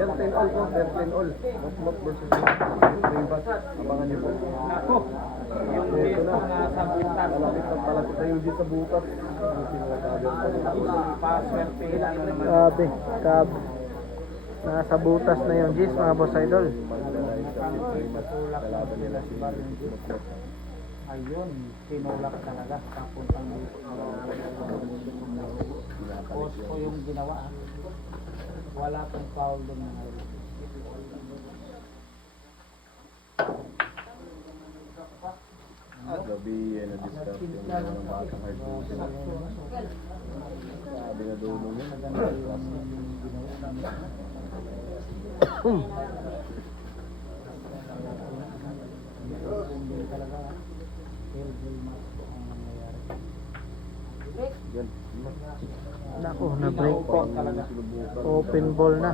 13 all po, 13 all. Mokmok versus Rivas. Abangan niyo po. Ako, yung Ito na. nasa butas. Palapit na yung sa butas. Paswerte lang naman. Grabe, cab. Nasa butas na yung G's, mga boss idol. Kalaban nila si Ayun, tinulak talaga. Papuntang post ko yung ginawa. Wala pong foul doon na ngayon. Gabi, discuss yung mga batang hard losing. Sabi na dulo niya. Yan. Nako, na-break po. Open ball na.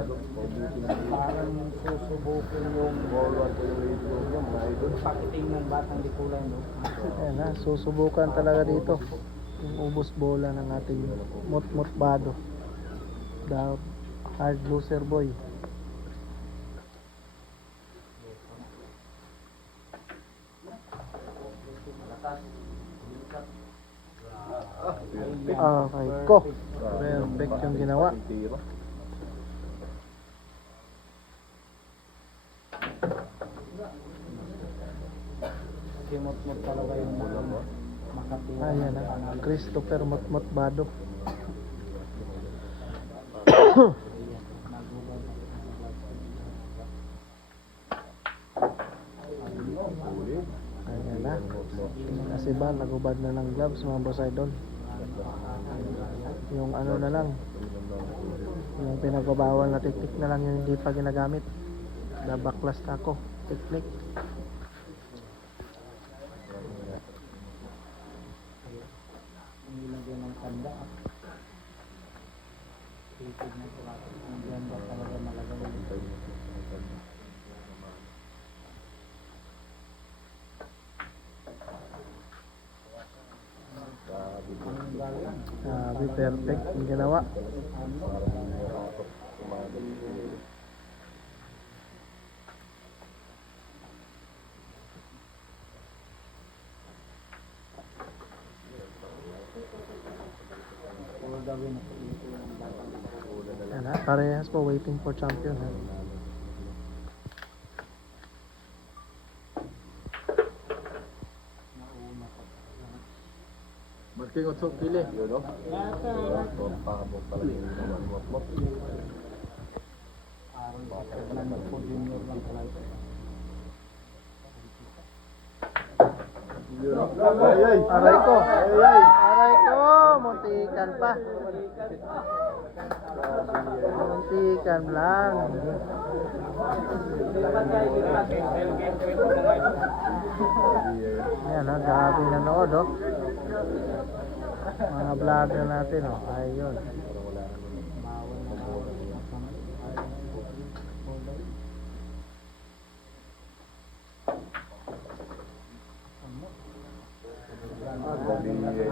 Parang susubukin yung Forward ko yung radio niya, mga idol. pakiting ng batang likulan. No? Ayan na, susubukan talaga dito. Yung ubos bola ng ating Motmot Bado. The hard loser boy. Okay ko. Perfect yung ginawa. Tira. Simot-mot talaga yung makatira. Ayan na, Christopher Motmot Bado. Ayan na. Kasi ba, nagubad na ng gloves, mga boss idol. Yung ano na lang, yung pinagbabawal na technique na lang yung hindi pa ginagamit. Nabaklas na ako, technique. Nilagyan ng tanda. Titig na ito natin. Ang ganda talaga malagay. Sabi, perfect yung ginawa. Puro gawin na ito. Ayan na, parehas po, waiting for champion. Ha? Marking otsok pili. Yun o. Pabok talaga yung mga motmot. Fernando po junior lang talaga. Yun o. Ay, ay. Aray ko! Ay, ay. Aray ko! Muntikan pa. Muntikan lang. Ayan ha, grabe nanood oh. Mga vlogger natin oh. Ayun.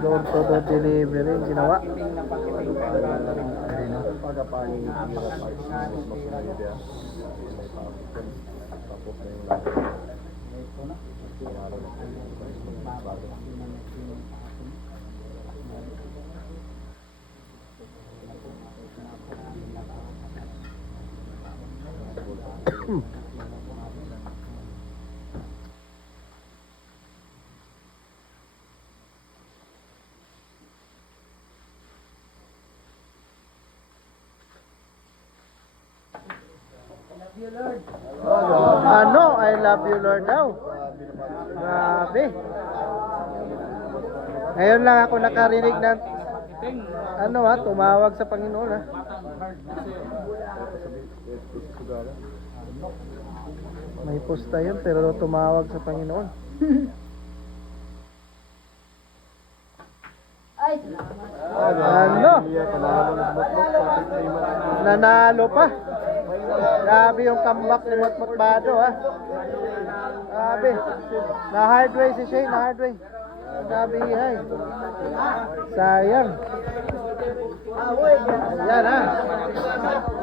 Door to door delivery yung ginawa. Pakiting na pakiting ka gagawin. Pagkapanin yung tira parts ng mas idea. May tapos na yung lahat. Ito na. Ano? I love you Lord daw. Grabe. Ngayon lang ako nakarinig ng ano ha, tumawag sa Panginoon ha. May pusta yun pero tumawag sa Panginoon. Ay, Ano? Nanalo pa. Grabe yung comeback ni Motmot Bado ha. Grabe. Na hard way si Shane, na hard way. Grabe hay. Sayang. Yan ha.